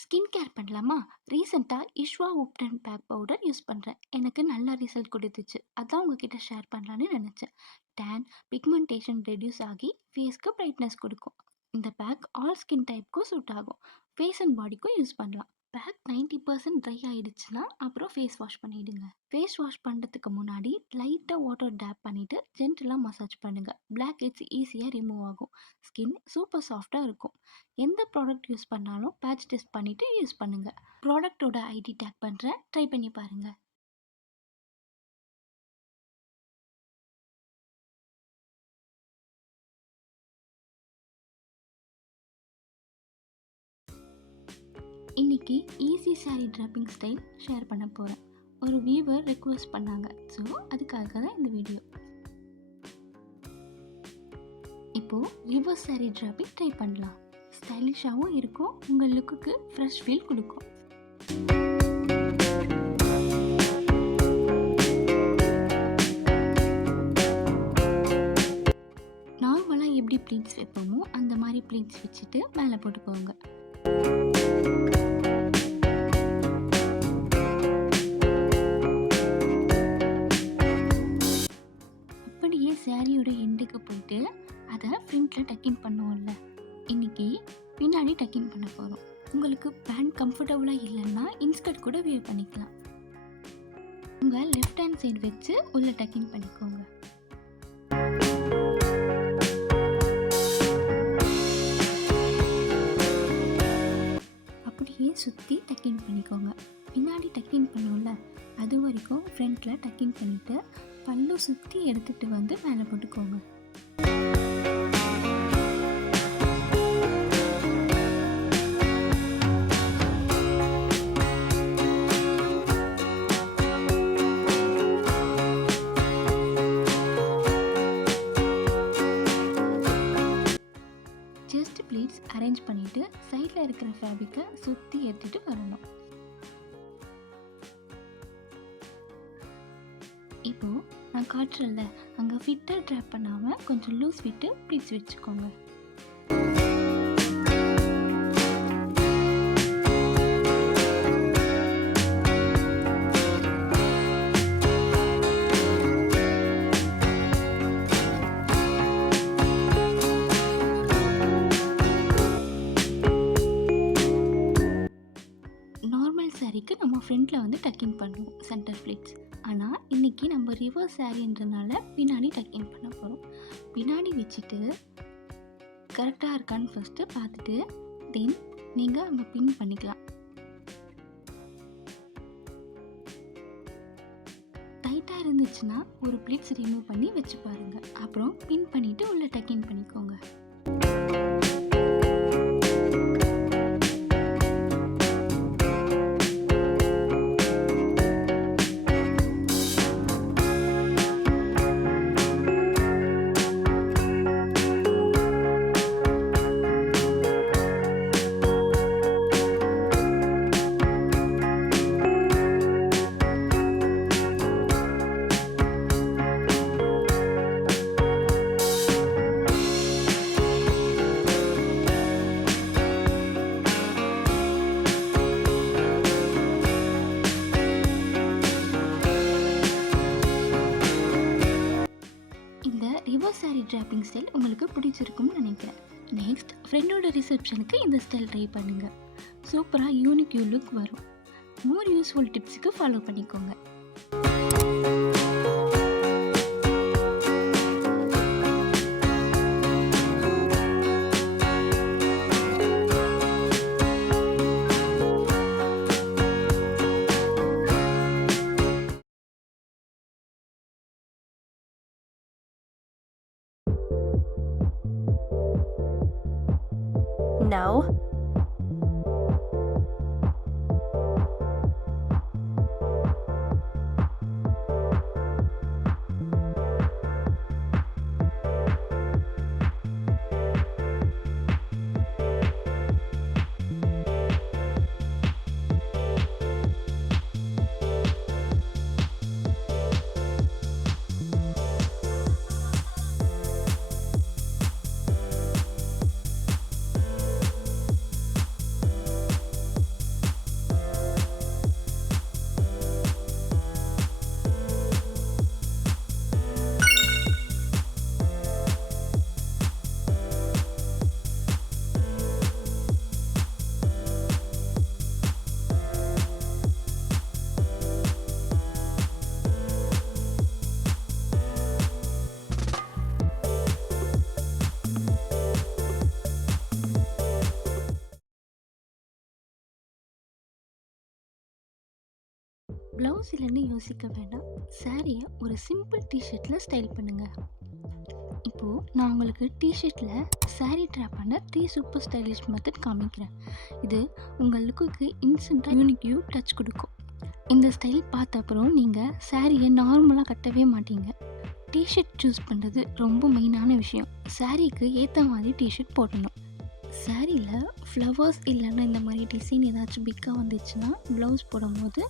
ஸ்கின் கேர் பண்ணலாமா? ரீசெண்டாக இஷ்வா உப்டன் பேக் பவுடர் யூஸ் பண்ணுறேன். எனக்கு நல்ல ரிசல்ட் கொடுத்துச்சு. அதான் உங்ககிட்ட ஷேர் பண்ணலான்னு நினச்சேன். டேன், பிக்மெண்டேஷன் ரெடியூஸ் ஆகி ஃபேஸ்க்கு பிரைட்னஸ் கொடுக்கும். இந்த பேக் ஆல் ஸ்கின் டைப்புக்கும் சூட் ஆகும். ஃபேஸ் அண்ட் பாடிக்கும் யூஸ் பண்ணலாம். பேக் 90% ட்ரை ஆகிடுச்சுன்னா அப்புறம் ஃபேஸ் வாஷ் பண்ணிவிடுங்க. ஃபேஸ் வாஷ் பண்ணுறதுக்கு முன்னாடி லைட்டாக வாட்டர் டேப் பண்ணிவிட்டு ஜென்டலாக மசாஜ் பண்ணுங்கள். பிளாக் ஹெட்ஸ் ஈஸியாக ரிமூவ் ஆகும். ஸ்கின் சூப்பர் சாஃப்டாக இருக்கும். எந்த ப்ராடக்ட் யூஸ் பண்ணாலும் பேட்ச் டெஸ்ட் பண்ணிவிட்டு யூஸ் பண்ணுங்கள். ப்ராடக்டோட ஐடி டேக் பண்ணுறேன், ட்ரை பண்ணி பாருங்கள். இன்றைக்கி easy sari draping style share பண்ண போகிறேன். ஒரு வியூவர் ரெக்வஸ்ட் பண்ணாங்க. ஸோ அதுக்காக தான் இந்த வீடியோ. இப்போது ரிவர்ஸ் சாரீ ட்ராப்பிங் ட்ரை பண்ணலாம். ஸ்டைலிஷாகவும் இருக்கும். உங்கள் லுக்குக்கு ஃப்ரெஷ் ஃபீல் கொடுக்கும். நார்மலாக எப்படி ப்ளீட்ஸ் வைப்போமோ அந்த மாதிரி ப்ளீட்ஸ் வச்சுட்டு மேலே போட்டுக்கோங்க. அப்படியே சாரியோட எண்டுக்கு போயிட்டு அதை ஃப்ரண்ட்டில் டக்கின் பண்ணுவோம்ல, இன்னைக்கு பின்னாடி டக்கின் பண்ண போகிறோம். உங்களுக்கு பேண்ட் கம்ஃபர்டபுளாக இல்லைன்னா இன்ஸ்கர்ட் கூட வியர் பண்ணிக்கலாம். உங்கள் லெஃப்ட் ஹேண்ட் சைடு வச்சு உள்ளே டக்கின் பண்ணிக்கோங்க. அப்படியே சுற்றி டக்கின் பண்ணிக்கோங்க. பின்னாடி டக்கின் பண்ணுவோம்ல அது வரைக்கும் ஃப்ரண்ட்டில் டக்கின் பண்ணிவிட்டு பல்லு சுற்றி எடுத்துகிட்டு வந்து மேலே போட்டுக்கோங்க. ப்ளீட்ஸ் அரேஞ்ச் பண்ணிவிட்டு சைடில் இருக்கிற ஃபேப்ரிக்கை சுற்றி ஏற்றிட்டு வரணும். இப்போது நான் காட்டுறல அங்கே ஃபிட்டர் ட்ராப் பண்ணாமல் கொஞ்சம் லூஸ் விட்டு ப்ளீட்ஸ் வச்சுக்கோங்க. நார்மல் சாரீக்கு நம்ம ஃப்ரண்ட்டில் வந்து டக்கிங் பண்ணுவோம் சென்டர் ப்ளீட்ஸ். ஆனால் இன்றைக்கி நம்ம ரிவர்ஸ் சாரீன்றனால பின்னாடி டக்கிங் பண்ண போகிறோம். பின்னாடி வச்சுட்டு கரெக்டாக இருக்கான்னு ஃபஸ்ட்டு பார்த்துட்டு தென் நீங்கள் அங்கே பின் பண்ணிக்கலாம். டைட்டாக இருந்துச்சுன்னா ஒரு ப்ளீட்ஸ் ரிமூவ் பண்ணி வச்சு பாருங்கள். அப்புறம் பின் பண்ணிவிட்டு உள்ளே டக்கிங் பண்ணிக்கோங்க. ரிவர்ஸ் சாரீ ட்ராப்பிங் ஸ்டைல் உங்களுக்கு பிடிச்சிருக்கும்னு நினைக்கிறேன். நெக்ஸ்ட் ஃப்ரெண்டோட ரிசப்ஷனுக்கு இந்த ஸ்டைல் ட்ரை பண்ணுங்கள். சூப்பராக யூனிக் லுக் வரும். மோர் யூஸ்ஃபுல் டிப்ஸுக்கு ஃபாலோ பண்ணிக்கோங்க. No. ப்ளவுஸ் இல்லைன்னு யோசிக்க வேண்டாம். சாரியை ஒரு சிம்பிள் டிஷர்ட்டில் ஸ்டைல் பண்ணுங்கள். இப்போது நான் உங்களுக்கு டிஷர்ட்டில் சாரீ ட்ராப் பண்ண 3 சூப்பர் ஸ்டைலிஷ் மெத்தட் காமிக்கிறேன். இது உங்கள் லுக்குக்கு இன்ஸ்டண்ட்டாக யூனிக் டச் கொடுக்கும். இந்த ஸ்டைல் பார்த்த அப்புறம் நீங்கள் சாரியை நார்மலாக கட்டவே மாட்டீங்க. டிஷர்ட் சூஸ் பண்ணுறது ரொம்ப மெயினான விஷயம். சாரீக்கு ஏற்ற மாதிரி டிஷர்ட் போடணும். சாரியில் ஃப்ளவர்ஸ் இல்லைன்னா இந்த மாதிரி டிசைன் ஏதாச்சும் பிக்காக வந்துச்சுன்னா ப்ளவுஸ் போடும்போது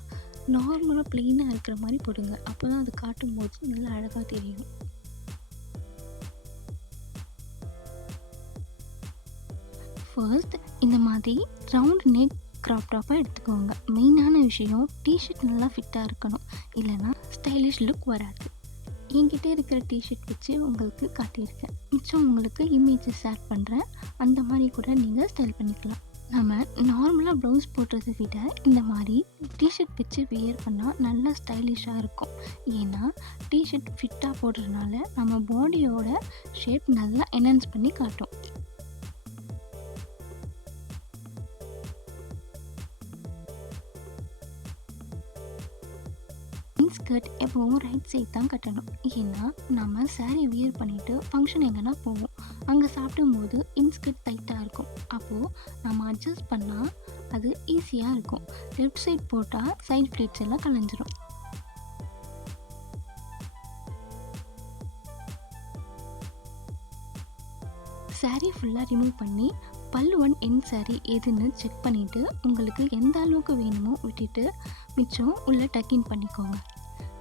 நார்மலாக ப்ளெயினாக இருக்கிற மாதிரி போடுங்க. அப்போ தான் அது காட்டும் போது நல்லா அழகாக தெரியும். ஃபர்ஸ்ட் இந்த மாதிரி ரவுண்ட் நெக் க்ராப் டாப்பாக எடுத்துக்கோங்க. மெயினான விஷயம் டிஷர்ட் நல்லா ஃபிட்டாக இருக்கணும், இல்லைன்னா ஸ்டைலிஷ் லுக் வராது. என்கிட்ட இருக்கிற டிஷர்ட் வச்சு உங்களுக்கு காட்டியிருக்கேன். மிச்சம் உங்களுக்கு இமேஜஸ் ஷேர் பண்ணுறேன். அந்த மாதிரி கூட நீங்கள் ஸ்டைல் பண்ணிக்கலாம். நம்ம நார்மலாக ப்ளவுஸ் போடுறதை விட இந்த மாதிரி டிஷர்ட் வச்சு வியர் பண்ணால் நல்லா ஸ்டைலிஷாக இருக்கும். ஏன்னா டிஷர்ட் ஃபிட்டாக போடுறதுனால நம்ம பாடியோட ஷேப் நல்லா என்ஹான்ஸ் பண்ணி காட்டும். ஸ்கர்ட் எப்போவும் ரைட் சைட் தான் கட்டணும். ஏன்னா நம்ம சாரீ வியர் பண்ணிவிட்டு ஃபங்க்ஷன் எங்கன்னா போவோம். அங்கே சாப்பிடும்போது இன்ஸ்கர்ட் டைட்டாக இருக்கும். அப்போது நம்ம அட்ஜஸ்ட் பண்ணால் அது ஈஸியாக இருக்கும். லெஃப்ட் சைட் போட்டால் சைட் ப்ளேட்ஸ் எல்லாம் கலைஞ்சிரும். சாரீ ஃபுல்லாக ரிமூவ் பண்ணி பல்லு ஒன் என் சாரி எதுன்னு செக் பண்ணிவிட்டு உங்களுக்கு எந்த அளவுக்கு வேணுமோ விட்டுட்டு மிச்சம் உள்ளே டக்கின் பண்ணிக்கோங்க.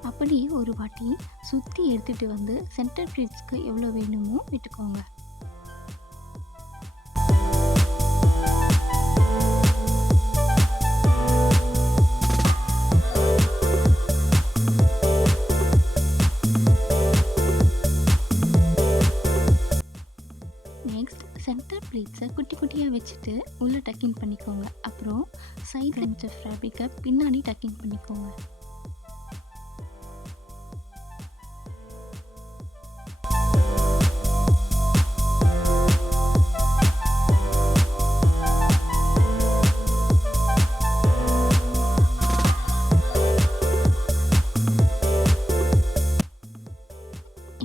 அப்படி ஒரு வாட்டி சுற்றி எடுத்துகிட்டு வந்து சென்டர் ப்ளீட்ஸ்க்கு எவ்வளோ வேணுமோ விட்டுக்கோங்க. நெக்ஸ்ட் சென்டர் ப்ளீட்ஸை குட்டி குட்டியாக வச்சுட்டு உள்ளே டக்கின் பண்ணிக்கோங்க. அப்புறம் சைடில் வச்ச ஃபேப்ரிக்கை பின்னாடி டக்கின் பண்ணிக்கோங்க.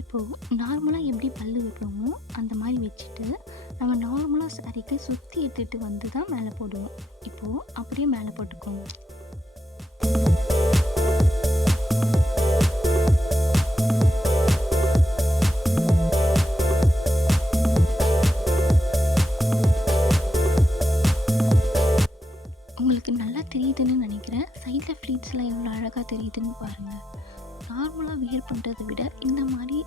இப்போது நார்மலாக எப்படி பல்லு வைப்போமோ அந்த மாதிரி வச்சுட்டு நம்ம நார்மலாக சாரிக்கு சுற்றி எடுத்துகிட்டு வந்து தான் மேலே போடுவோம். இப்போது அப்படியே மேலே போட்டுக்கோங்க. உங்களுக்கு நல்லா தெரியுதுன்னு நினைக்கிறேன். சைடில் ஃப்ளீட்ஸ்லாம் எவ்வளோ அழகாக தெரியுதுன்னு பாருங்கள். நார்மலாக வியர் பண்ணுறதை விட இந்த மாதிரி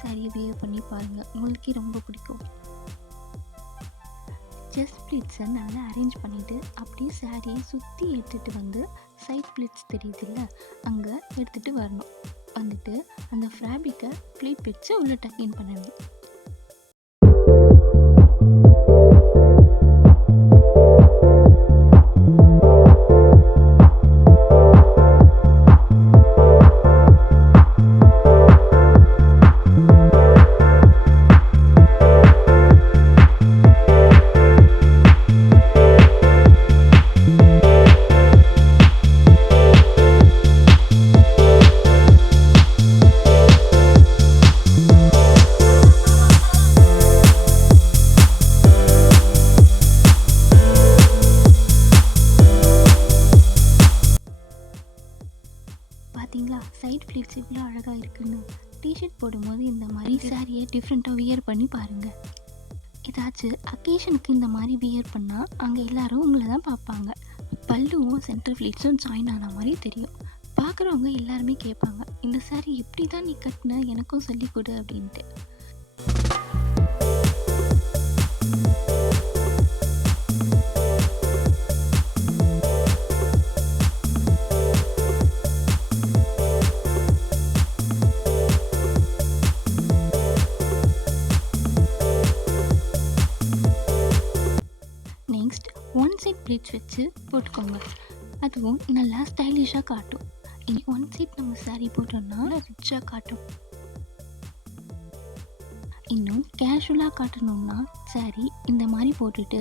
சாரியை வியர் பண்ணி பாருங்கள், உங்களுக்கே ரொம்ப பிடிக்கும். செஸ்ட் ப்ளீட்ஸை நல்லா அரேஞ்ச் பண்ணிவிட்டு அப்படியே சாரியை சுற்றி எடுத்துகிட்டு வந்து சைட் ப்ளீட்ஸ் தெரியுதுல்ல, அங்கே எடுத்துகிட்டு வரணும். வந்துட்டு அந்த ஃபேப்ரிக்கை ப்ளீட் வச்சு உள்ளே டக்கின் பண்ணணும். பார்த்தீங்களா சைட் ப்ளீட்ஸ் இவ்வளோ அழகாக இருக்குன்னு. டிஷர்ட் போடும்போது இந்த மாதிரி சாரியை டிஃப்ரெண்ட்டாக வியர் பண்ணி பாருங்கள். ஏதாச்சும் அக்கேஷனுக்கு இந்த மாதிரி வியர் பண்ணால் அங்கே எல்லோரும் உங்களை தான் பார்ப்பாங்க. பல்லுவும் சென்டர் ப்ளீட்ஸும் ஜாயின் ஆன மாதிரி தெரியும். பார்க்குறவங்க எல்லாருமே கேட்பாங்க, இந்த சாரி எப்படி தான் நீ கட்டின, எனக்கும் சொல்லிக் கொடு அப்படின்ட்டு. நெக்ஸ்ட் ஒன் சைட் ப்ளீட்ஸ் வச்சு போட்டுக்கோங்க. அதுவும் நல்லா ஸ்டைலிஷாக காட்டும். இனி ஒன் சைட் நம்ம சாரீ போட்டோம்னா ரிச்சாக காட்டும். இன்னும் கேஷுவலாக காட்டணும்னா சாரீ இந்த மாதிரி போட்டுட்டு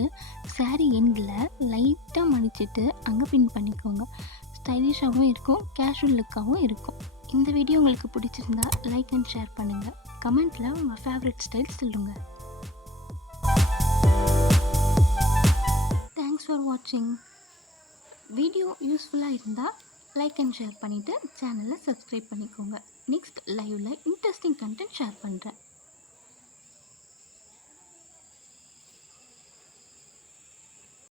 சாரீ எண்டில் லைட்டாக மடிச்சுட்டு அங்கே பின் பண்ணிக்கோங்க. ஸ்டைலிஷாகவும் இருக்கும், கேஷுவல் லுக்காகவும் இருக்கும். இந்த வீடியோ உங்களுக்கு பிடிச்சிருந்தா லைக் அண்ட் ஷேர் பண்ணுங்கள். கமெண்ட்டில் உங்கள் ஃபேவரட் ஸ்டைல் சொல்லுங்கள். தேங்க்ஸ் ஃபார் வாட்சிங். வீடியோ யூஸ்ஃபுல்லாக இருந்தால் லைக் அண்ட் ஷேர் பண்ணிவிட்டு சேனலை சப்ஸ்கிரைப் பண்ணிக்கோங்க. நெக்ஸ்ட் லைவில் இன்ட்ரெஸ்டிங் கண்டென்ட் ஷேர் பண்ணுறேன்.